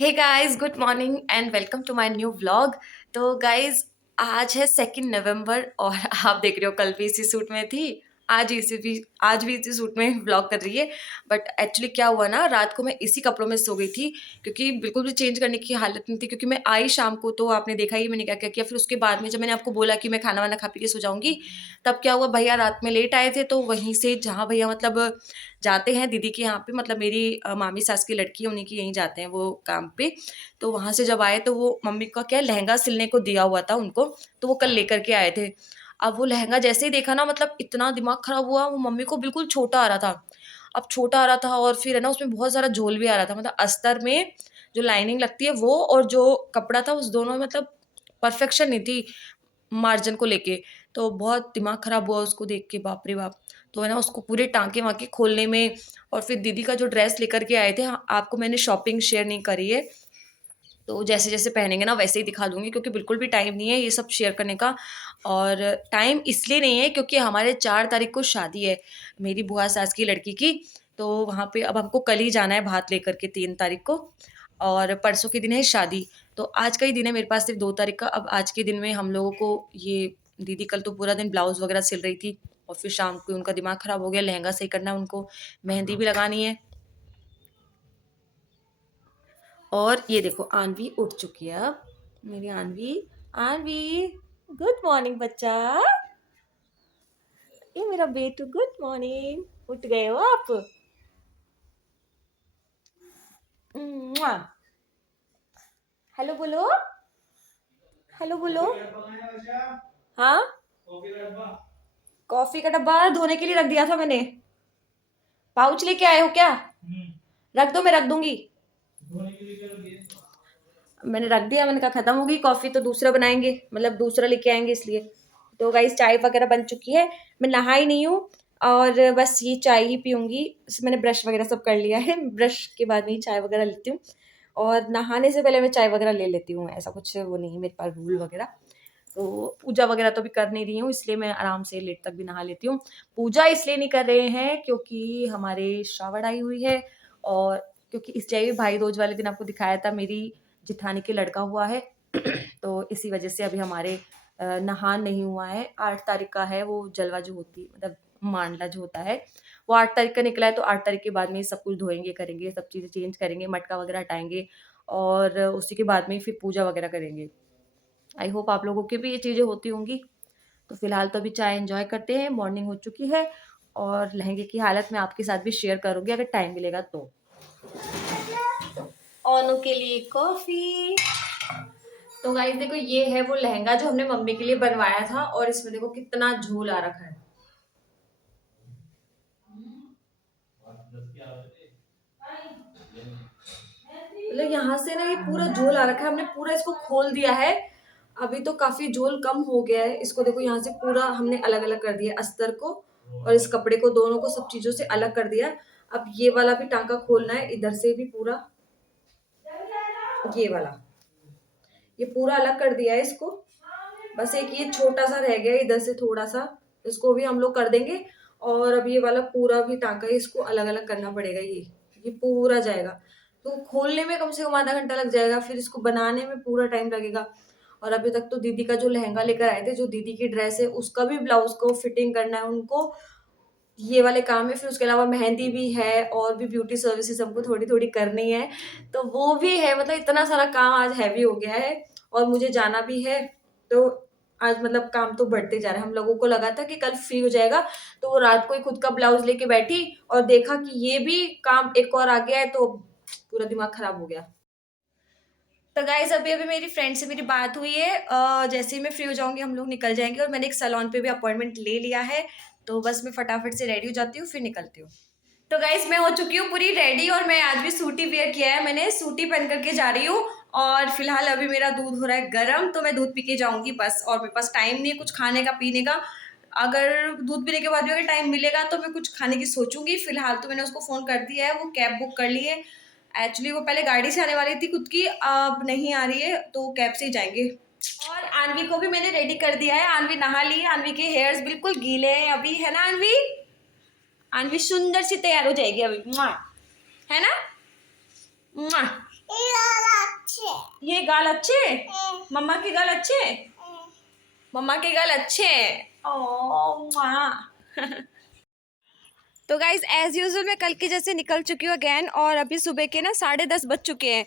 Hey guys, good morning and welcome to my new vlog. तो guys, आज है 2 नवंबर और आप देख रहे हो कल भी इसी सूट में थी। आज भी इसी सूट में व्लॉग कर रही है। बट एक्चुअली क्या हुआ ना, रात को मैं इसी कपड़ों में सो गई थी क्योंकि बिल्कुल भी चेंज करने की हालत नहीं थी। क्योंकि मैं आई शाम को तो आपने देखा ही मैंने क्या क्या किया। फिर उसके बाद में जब मैंने आपको बोला कि मैं खाना वाना खा पी के सो जाऊंगी, तब क्या हुआ, भैया रात में लेट आए थे। तो वहीं से जहाँ भैया मतलब जाते हैं दीदी के यहाँ पे, मतलब मेरी मामी सास की लड़की है, उन्हीं की यहीं जाते हैं वो काम पे। तो वहाँ से जब आए तो वो मम्मी का क्या लहंगा सिलने को दिया हुआ था उनको, तो वो कल लेकर के आए थे। अब वो लहंगा जैसे ही देखा ना, मतलब इतना दिमाग खराब हुआ। वो मम्मी को बिल्कुल छोटा आ रहा था। अब छोटा आ रहा था और फिर है ना, उसमें बहुत सारा झोल भी आ रहा था। मतलब अस्तर में जो लाइनिंग लगती है वो, और जो कपड़ा था, उस दोनों में मतलब परफेक्शन नहीं थी मार्जिन को लेके। तो बहुत दिमाग खराब हुआ उसको देख के, बाप रे बाप। तो है ना, उसको पूरे टाँके वाँके खोलने में। और फिर दीदी का जो ड्रेस लेकर के आए थे, हाँ, आपको मैंने शॉपिंग शेयर नहीं करी है। तो जैसे-जैसे पहनेंगे ना वैसे ही दिखा दूँगी, क्योंकि बिल्कुल भी टाइम नहीं है ये सब शेयर करने का। और टाइम इसलिए नहीं है क्योंकि हमारे 4 तारीख को शादी है, मेरी बुआ सास की लड़की की। तो वहाँ पे अब हमको कल ही जाना है भात लेकर के 3 तारीख को, और परसों के दिन है शादी। तो आज का ही दिन है मेरे पास, सिर्फ़ 2 तारीख का। अब आज के दिन में हम लोगों को ये दीदी कल तो पूरा दिन ब्लाउज़ वगैरह सिल रही थी, और फिर शाम को उनका दिमाग खराब हो गया, लहंगा सही करना है उनको, मेहंदी भी लगानी है। और ये देखो आन्वी उठ चुकी है अब, मेरी आन्वी। आन्वी, गुड मॉर्निंग बच्चा। ये मेरा बेटू, गुड मॉर्निंग। उठ गए हो आप? मुआ। हेलो बोलो, हेलो बोलो। हाँ, कॉफी का डब्बा धोने के लिए रख दिया था मैंने। पाउच लेके आए हो क्या? रख दो, मैं रख दूंगी। मैंने रख दिया, मैंने कहा खत्म हो गई कॉफी तो दूसरा बनाएंगे, मतलब दूसरा लेके आएंगे इसलिए। तो गाइस, चाय वगैरह बन चुकी है। मैं नहाई नहीं हूँ, और बस ये चाय ही पीऊंगी। मैंने ब्रश वगैरह सब कर लिया है, ब्रश के बाद में ही चाय वगैरह लेती हूँ। और नहाने से पहले मैं चाय वगैरह ले लेती हूँ, ऐसा कुछ वो नहीं है मेरे पास रूल वगैरह। तो पूजा वगैरह तो भी कर नहीं रही हूँ, इसलिए मैं आराम से लेट तक भी नहा लेती हूँ। पूजा इसलिए नहीं कर रहे हैं क्योंकि हमारे श्रावण आई हुई है, और क्योंकि इस टाइम भाई दूज वाले दिन आपको दिखाया था मेरी जिठानी के लड़का हुआ है। तो इसी वजह से अभी हमारे नहान नहीं हुआ है। 8 तारीख का है वो जलवा जो होती, मतलब मांडला जो होता है, वो 8 तारीख का निकला है। तो 8 तारीख के बाद में ही सब कुछ धोएँगे, करेंगे, सब चीज़ें चेंज करेंगे, मटका वगैरह हटाएँगे, और उसी के बाद में ही फिर पूजा वगैरह करेंगे। आई होप आप लोगों की भी ये चीज़ें होती होंगी। तो फिलहाल तो अभी चाय एन्जॉय करते हैं, मॉर्निंग हो चुकी है, और लहंगे की हालत मैं आपके साथ भी शेयर करूँगी अगर टाइम मिलेगा तो। ओनू के लिए कॉफ़ी। तो गाइस देखो, ये है वो लहंगा जो हमने मम्मी के लिए बनवाया था, और इसमें देखो कितना झोल आ रखा है। मतलब यहाँ से ना ये पूरा झोल आ रखा है, हमने पूरा इसको खोल दिया है। अभी तो काफी झोल कम हो गया है। इसको देखो, यहाँ से पूरा हमने अलग अलग कर दिया, अस्तर को और इस कपड़े को, दोनों को सब चीजों से अलग कर दिया। अब ये वाला भी टांका खोलना है, इधर से भी पूरा, ये वाला, ये पूरा अलग कर दिया है इसको। बस एक ये छोटा सा रह गया है इधर से थोड़ा सा, इसको भी हम लोग कर देंगे। और अब ये वाला पूरा भी टांका है, इसको अलग अलग करना पड़ेगा। ये पूरा जाएगा, तो खोलने में कम से कम आधा घंटा लग जाएगा, फिर इसको बनाने में पूरा टाइम लगेगा। और अभी तक तो दीदी का जो लहंगा लेकर आए थे, जो दीदी की ड्रेस है, उसका भी ब्लाउज को फिटिंग करना है उनको, ये वाले काम है। फिर उसके अलावा मेहंदी भी है, और भी ब्यूटी सर्विसेज हमको थोड़ी थोड़ी करनी है, तो वो भी है। मतलब इतना सारा काम आज हैवी हो गया है, और मुझे जाना भी है। तो आज मतलब काम तो बढ़ते जा रहा है। हम लोगों को लगा था कि कल फ्री हो जाएगा, तो वो रात को ही खुद का ब्लाउज लेके बैठी, और देखा कि ये भी काम एक और आ गया है, तो पूरा दिमाग खराब हो गया। तो गाइस, अभी अभी मेरी फ्रेंड से मेरी बात हुई है, जैसे ही मैं फ्री हो जाऊंगी हम लोग निकल जाएंगे, और मैंने एक सैलून पे भी अपॉइंटमेंट ले लिया है। तो बस मैं फटाफट से रेडी हो जाती हूँ, फिर निकलती हूँ। तो गाइस, मैं हो चुकी हूँ पूरी रेडी, और मैं आज भी सूटी वेयर किया है, मैंने सूटी पहन करके जा रही हूँ। और फिलहाल अभी मेरा दूध हो रहा है गर्म, तो मैं दूध पी के जाऊंगी बस। और मेरे पास टाइम नहीं है कुछ खाने का पीने का। अगर दूध पीने के बाद भी अगर टाइम मिलेगा तो मैं कुछ खाने की सोचूंगी। फिलहाल तो मैंने उसको फोन कर दिया है, वो कैब बुक कर ली है। एक्चुअली वो पहले गाड़ी से आने वाली थी खुद की, अब नहीं आ रही है, तो कैब से ही जाएंगे। और आन्वी को भी मैंने रेडी कर दिया है, आन्वी नहा ली है, आन्वी के हेयर्स बिल्कुल गीले हैं अभी, है ना आन्वी? आन्वी सुंदर सी तैयार हो जाएगी अभी, मुआ, है ना? मुआ। ये गाल अच्छे, मम्मा के गाल अच्छे, मम्मा के गाल अच्छे। ओ माँ। तो गाइज एज यूजुअल मैं कल के जैसे निकल चुकी हूँ अगैन, और अभी सुबह के ना 10:30 बज चुके हैं।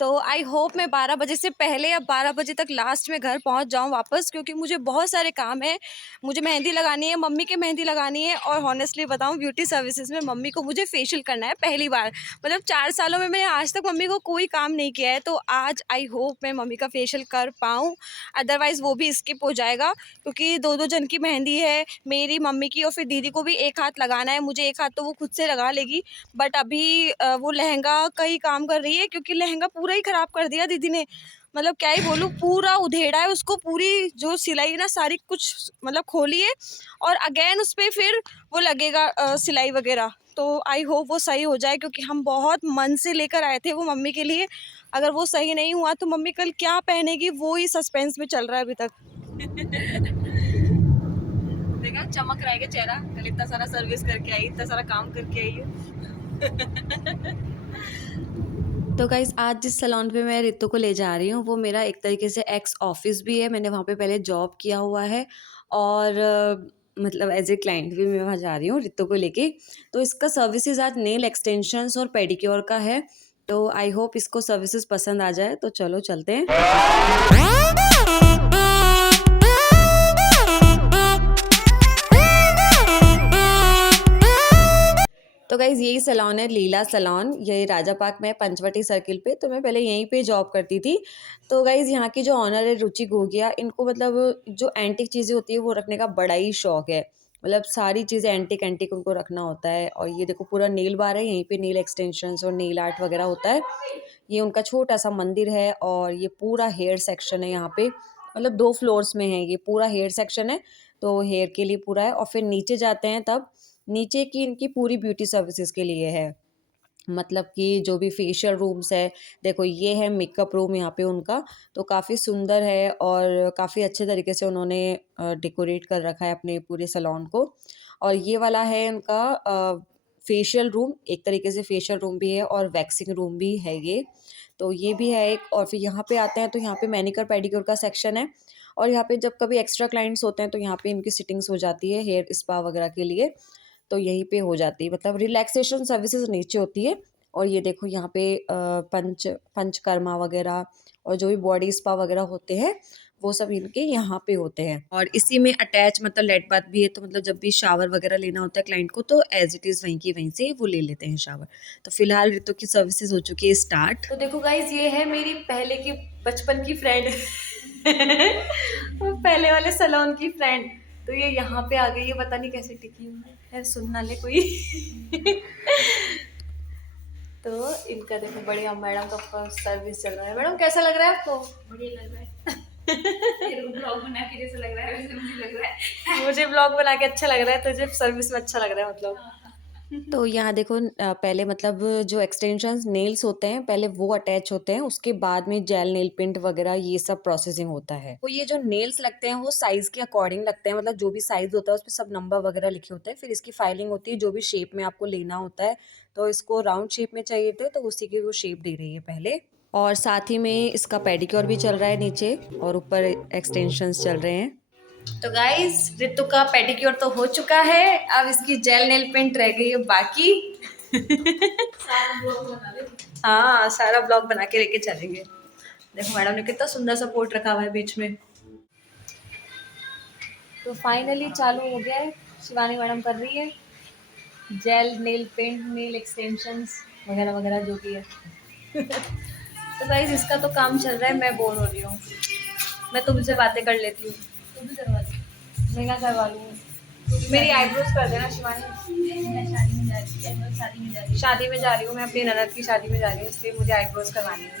तो आई होप मैं 12 बजे से पहले या 12 बजे तक लास्ट में घर पहुंच जाऊं वापस, क्योंकि मुझे बहुत सारे काम है। मुझे मेहंदी लगानी है, मम्मी की मेहंदी लगानी है, और हॉनेस्टली बताऊं ब्यूटी सर्विसेज में मम्मी को मुझे फेशियल करना है पहली बार। मतलब 4 सालों में मैंने आज तक मम्मी को कोई काम नहीं किया है, तो आज आई होप मैं मम्मी का फेशियल कर पाऊँ, अदरवाइज़ वो भी स्किप हो जाएगा, क्योंकि 2-2 जन की मेहंदी है, मेरी, मम्मी की, और फिर दीदी को भी एक हाथ लगाना है। मुझे एक हाथ तो वो खुद से लगा लेगी, बट अभी वो लहंगा का ही काम कर रही है, क्योंकि लहंगा पूरा ही ख़राब कर दिया दीदी ने। मतलब क्या ही बोलूँ, पूरा उधेड़ा है उसको, पूरी जो सिलाई ना सारी कुछ मतलब खोली है, और अगेन उस पर फिर वो लगेगा सिलाई वगैरह। तो आई होप वो सही हो जाए, क्योंकि हम बहुत मन से लेकर आए थे वो मम्मी के लिए। अगर वो सही नहीं हुआ तो मम्मी कल क्या पहनेगी वो ही सस्पेंस में चल रहा है अभी तक। देखा चमक रहा है चेहरा, कल इतना सारा सर्विस करके आई, इतना सारा काम करके आई है। तो गाइज़ आज जिस सैलून पे मैं रितु को ले जा रही हूँ वो मेरा एक तरीके से एक्स ऑफिस भी है। मैंने वहाँ पे पहले जॉब किया हुआ है, और मतलब एज ए क्लाइंट भी मैं वहाँ जा रही हूँ रितु को लेके। तो इसका सर्विसेज आज नेल एक्सटेंशंस और पेडिक्योर का है, तो आई होप इसको सर्विसेज पसंद आ जाए। तो चलो चलते हैं। तो गाइज़ यही सैलून है, लीला सैलून, ये राजा पार्क में पंचवटी सर्किल पे। तो मैं पहले यहीं पे जॉब करती थी। तो गाइज़ यहाँ की जो ऑनर है रुचि गोगिया, इनको मतलब जो एंटिक चीज़ें होती है वो रखने का बड़ा ही शौक है। मतलब सारी चीज़ें एंटिक एंटिक उनको रखना होता है। और ये देखो पूरा नेल बार है, यहीं पे नेल एक्सटेंशंस और नेल आर्ट वगैरह होता है। ये उनका छोटा सा मंदिर है, और ये पूरा हेयर सेक्शन है यहाँ पे। मतलब 2 फ्लोर्स में है, ये पूरा हेयर सेक्शन है, तो हेयर के लिए पूरा है। और फिर नीचे जाते हैं तब नीचे की इनकी पूरी ब्यूटी सर्विसेज के लिए है। मतलब कि जो भी फेशियल रूम्स है, देखो ये है मेकअप रूम यहाँ पे उनका। तो काफ़ी सुंदर है, और काफ़ी अच्छे तरीके से उन्होंने डेकोरेट कर रखा है अपने पूरे सैलून को। और ये वाला है उनका फेशियल रूम, एक तरीके से फेशियल रूम भी है और वैक्सिंग रूम भी है ये। तो ये भी है एक। और फिर यहाँ पे आते हैं तो यहाँ पे मैनिक्योर पेडिक्योर का सेक्शन है, और यहाँ पे जब कभी एक्स्ट्रा क्लाइंट्स होते हैं तो यहाँ पे इनकी सिटिंग्स हो जाती है हेयर स्पा वगैरह के लिए, तो यहीं पे हो जाती है। मतलब रिलैक्सेशन सर्विसेज नीचे होती है। और ये देखो यहाँ पे पंचकर्मा वगैरह और जो भी बॉडी स्पा वगैरह होते हैं वो सब इनके यहाँ पे होते हैं। और इसी में अटैच मतलब लेट बाथ भी है, तो मतलब जब भी शावर वगैरह लेना होता है क्लाइंट को तो एज इट इज़ वहीं की वहीं से वो ले लेते हैं शावर। तो फिलहाल ऋतु की सर्विसेज हो चुकी है स्टार्ट। तो देखो गाइज ये है मेरी पहले की बचपन की फ्रेंड। पहले वाले सैलून की फ्रेंड। तो ये यहाँ पे आ गई है, पता नहीं कैसे टिकी हुई है, सुनना ले कोई। तो इनका देखो बढ़िया मैडम का सर्विस चल रहा है। मैडम कैसा लग रहा है आपको? बढ़िया लग रहा है। ब्लॉग बना के जैसा लग रहा है वैसे मुझे लग रहा है। मुझे ब्लॉग बना के अच्छा लग रहा है, तुझे सर्विस में अच्छा लग रहा है मतलब। तो यहाँ देखो पहले मतलब जो एक्सटेंशंस नेल्स होते हैं पहले वो अटैच होते हैं, उसके बाद में जेल नेल पेंट वगैरह ये सब प्रोसेसिंग होता है। तो ये जो नेल्स लगते हैं वो साइज के अकॉर्डिंग लगते हैं, मतलब जो भी साइज होता है उस पर सब नंबर वगैरह लिखे होते हैं। फिर इसकी फाइलिंग होती है जो भी शेप में आपको लेना होता है। तो इसको राउंड शेप में चाहिए थे तो उसी की वो शेप दे रही है पहले। और साथ ही में इसका पेडिक्योर भी चल रहा है नीचे, और ऊपर एक्सटेंशंस चल रहे हैं। तो गाइस रितु का पेडिक्योर तो हो चुका है, अब इसकी जेल नेल पेंट रह गई है बाकी। हाँ सारा ब्लॉग बना के लेके चलेंगे। देखो मैडम ने कितना सुंदर सा पोर्ट रखा हुआ है बीच में। तो फाइनली चालू हो गया है, शिवानी मैडम कर रही है gel nail paint nail extensions वगैरह वगैरह जो भी है। तो गाइस इसका तो काम चल रहा है, मैं बोर हो रही हूँ। मैं तुमसे बातें कर लेती हूँ। तुम भी करवा लो, मैं क्या करवा लूँ। मेरी आईब्रोज कर देना शिवानी। मैं शादी में जा रही हूँ, मैं अपनी ननद की शादी में जा रही हूँ, इसलिए मुझे आईब्रोज करवानी है।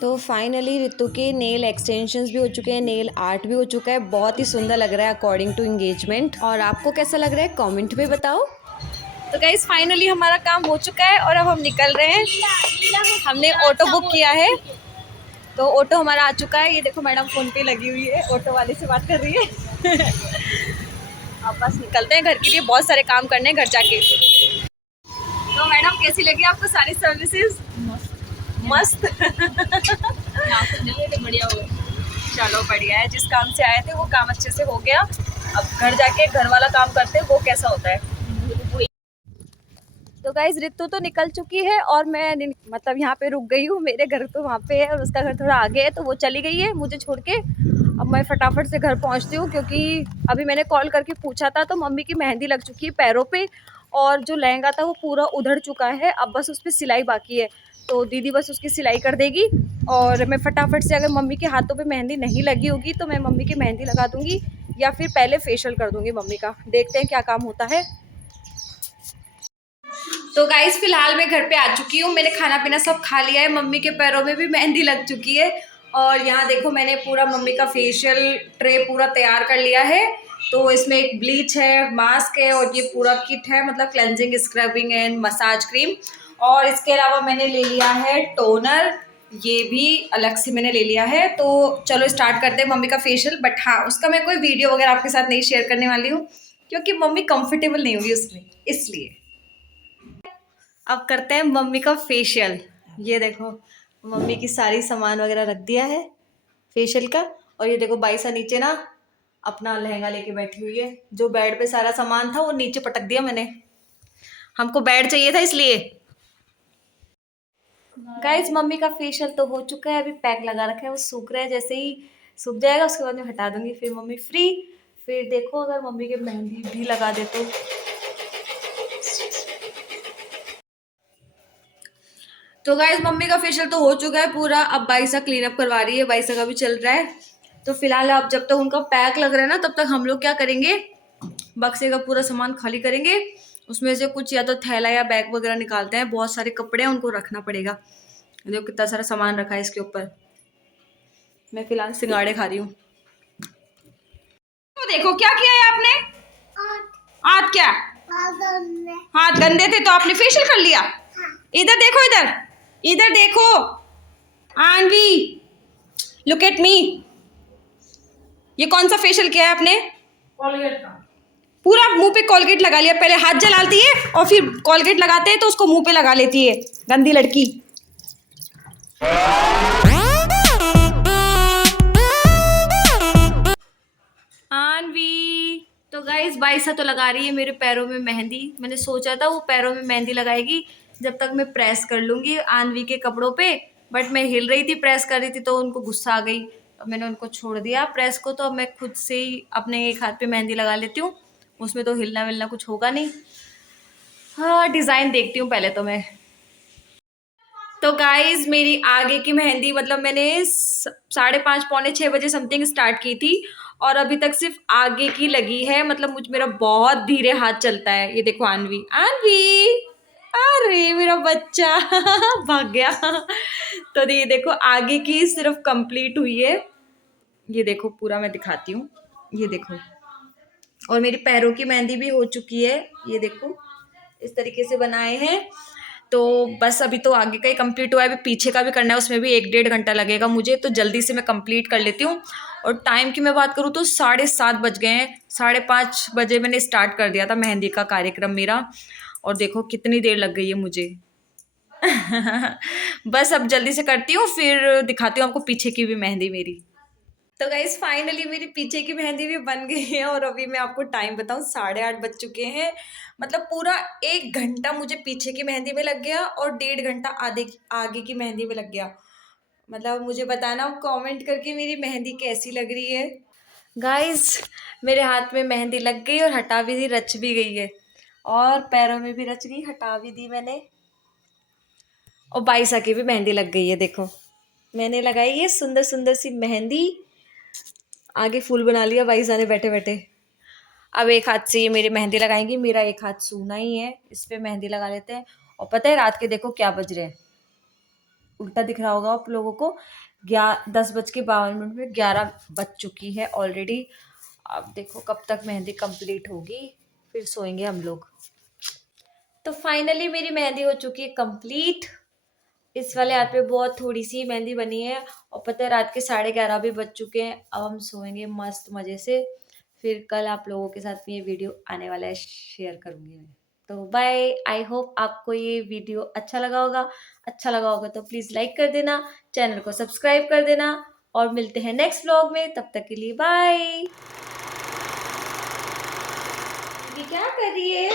तो फाइनली रितु के नेल एक्सटेंशंस भी हो चुके हैं, नेल आर्ट भी हो चुका है, बहुत ही सुंदर लग रहा है अकॉर्डिंग टू एंगेजमेंट। और आपको कैसा लग रहा है कमेंट में बताओ। तो गाइस फाइनली हमारा काम हो चुका है और अब हम निकल रहे हैं। हमने ऑटो बुक किया है, तो ऑटो हमारा आ चुका है। ये देखो मैडम फ़ोन पे लगी हुई है, ऑटो वाले से बात कर रही है। अब बस निकलते हैं घर के लिए, बहुत सारे काम करने हैं घर जाके। तो मैडम कैसी लगी आपको सारी सर्विसेज? मस्त। बढ़िया हो गया। चलो बढ़िया है, जिस काम से आए थे वो काम अच्छे से हो गया। अब घर जाके घर वाला काम करते हैं, वो कैसा होता है। तो गाइज रितु तो निकल चुकी है और मैं मतलब यहाँ पे रुक गई हूँ। मेरे घर तो वहाँ पे है और उसका घर थोड़ा आगे है, तो वो चली गई है मुझे छोड़ के। अब मैं फटाफट से घर पहुँचती हूँ, क्योंकि अभी मैंने कॉल करके पूछा था तो मम्मी की मेहंदी लग चुकी है पैरों पे, और जो लहंगा था वो पूरा उधड़ चुका है। अब बस उस पर सिलाई बाकी है, तो दीदी बस उसकी सिलाई कर देगी। और मैं फटाफट से, अगर मम्मी के हाथों पे मेहंदी नहीं लगी होगी तो मैं मम्मी की मेहंदी लगा दूंगी, या फिर पहले फेशियल कर दूंगी मम्मी का। देखते हैं क्या काम होता है। तो गाइस फिलहाल मैं घर पे आ चुकी हूँ। मैंने खाना पीना सब खा लिया है। मम्मी के पैरों में भी मेहंदी लग चुकी है। और यहाँ देखो मैंने पूरा मम्मी का फेशियल ट्रे पूरा तैयार कर लिया है। तो इसमें एक ब्लीच है, मास्क है, और ये पूरा किट है, मतलब cleansing, scrubbing and massage cream. और इसके अलावा मैंने ले लिया है टोनर, ये भी अलग से मैंने ले लिया है। तो चलो स्टार्ट करते हैं मम्मी का फेशियल। बट हाँ, उसका मैं कोई वीडियो वगैरह आपके साथ नहीं शेयर करने वाली हूँ, क्योंकि मम्मी कंफर्टेबल नहीं होगी उसमें, इसलिए। अब करते हैं मम्मी का फेशियल। ये देखो मम्मी की सारी सामान वगैरह रख दिया है फेशियल का। और ये देखो बाईसा नीचे ना अपना लहंगा लेके बैठी हुई है। जो बेड पे सारा सामान था वो नीचे पटक दिया मैंने, हमको बेड चाहिए था इसलिए। गाइज मम्मी का फेशियल तो हो चुका है, अभी पैक लगा रखा है, वो सूख रहा है। जैसे ही सूख जाएगा उसके बाद मैं हटा दूंगी, फिर मम्मी फ्री। फिर देखो अगर मम्मी के मेहंदी भी लगा दे तो गाइज मम्मी का फेशियल तो हो चुका है पूरा। अब बाईसा क्लीन अप करवा रही है, बाईसा का भी चल रहा है। तो फिलहाल अब जब तक उनका पैक लग रहा है ना, तब तक हम लोग क्या करेंगे, बक्से का पूरा सामान खाली करेंगे। उसमें से कुछ या तो थैला या बैग वगैरह निकालते हैं। बहुत सारे कपड़े हैं, उनको रखना पड़ेगा। देखो कितना सारा सामान रखा है इसके ऊपर। मैं फिलहाल सिंगाड़े खा रही हूँ। तो देखो क्या किया है आपने। हाथ क्या, हाथ गंदे थे तो आपने फेशियल कर लिया। इधर देखो, इधर इधर देखो आनवी, लुक एट मी। ये कौन सा फेशियल किया है आपने। कोलगेट का। पूरा मुंह पे कोलगेट लगा लिया। पहले हाथ जलाती है और फिर कोलगेट लगाते हैं तो उसको मुंह पे लगा लेती है, गंदी लड़की। आनवी तो गाइस बाइसा तो लगा रही है मेरे पैरों में मेहंदी। मैंने सोचा था वो पैरों में मेहंदी लगाएगी जब तक मैं प्रेस कर लूंगी आनवी के कपड़ों पे। बट मैं हिल रही थी, प्रेस कर रही थी, तो उनको गुस्सा आ गई। अब मैंने उनको छोड़ दिया प्रेस को। तो अब मैं खुद से ही अपने एक हाथ पे मेहंदी लगा लेती हूँ। उसमें तो हिलना विलना कुछ होगा नहीं। हाँ डिज़ाइन देखती हूँ पहले तो मैं। तो गाइज मेरी आगे की मेहंदी, मतलब मैंने 5:30 पौने 6 बजे समथिंग स्टार्ट की थी, और अभी तक सिर्फ आगे की लगी है। मतलब मेरा बहुत धीरे हाथ चलता है। ये देखो आनवी, आनवी, अरे मेरा बच्चा भाग गया। तो ये देखो आगे की सिर्फ कंप्लीट हुई है। ये देखो पूरा मैं दिखाती हूँ, ये देखो। और मेरी पैरों की मेहंदी भी हो चुकी है। ये देखो इस तरीके से बनाए हैं। तो बस अभी तो आगे का ही कंप्लीट हुआ है, अभी पीछे का भी करना है। उसमें भी 1-1.5 घंटा लगेगा मुझे, तो जल्दी से मैं कंप्लीट कर लेती हूँ। और टाइम की मैं बात करूँ तो 7:30 बज गए हैं। 5:30 बजे मैंने स्टार्ट कर दिया था मेहंदी का कार्यक्रम मेरा, और देखो कितनी देर लग गई है मुझे। बस अब जल्दी से करती हूँ, फिर दिखाती हूँ आपको पीछे की भी मेहंदी मेरी। तो गाइज फाइनली मेरी पीछे की मेहंदी भी बन गई है। और अभी मैं आपको टाइम बताऊं, 8:30 बज चुके हैं। मतलब पूरा 1 घंटा मुझे पीछे की मेहंदी में लग गया और 1.5 घंटा आगे की मेहंदी में लग गया। मतलब मुझे बताना कमेंट करके मेरी मेहंदी कैसी लग रही है। गाइज मेरे हाथ में मेहंदी लग गई और हटा भी दी, रच भी गई है। और पैरों में भी रच गई, हटा भी दी मैंने। और बाईसा की भी मेहंदी लग गई है। देखो मैंने लगाई है सुंदर सुंदर सी मेहंदी। आगे फूल बना लिया भाई साहब ने बैठे बैठे। अब एक हाथ से ये मेरी मेहंदी लगाएंगी, मेरा एक हाथ सूना ही है, इस पे मेहंदी लगा लेते हैं। और पता है रात के देखो क्या बज रहे हैं, उल्टा दिख रहा होगा आप लोगों को। 10:52 में 11 बज चुकी है ऑलरेडी। अब देखो कब तक मेहंदी कंप्लीट होगी, फिर सोएंगे हम लोग। तो फाइनली मेरी मेहंदी हो चुकी है कंप्लीट। इस वाले हाथ पे बहुत थोड़ी सी मेहंदी बनी है। और पता है रात के 11:30 भी बज चुके हैं। अब हम सोएंगे मस्त मज़े से। फिर कल आप लोगों के साथ में ये वीडियो आने वाला है, शेयर करूँगी मैं। तो बाय। आई होप आपको ये वीडियो अच्छा लगा होगा तो प्लीज लाइक कर देना, चैनल को सब्सक्राइब कर देना और मिलते हैं नेक्स्ट व्लॉग में। तब तक के लिए बाय। ये क्या कर रही है?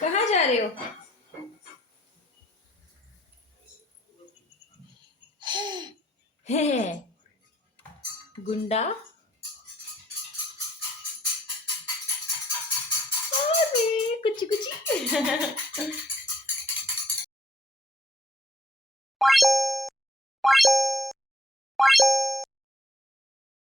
कहाँ जा रहे हो? गुंडा। अरे कुछ कुछ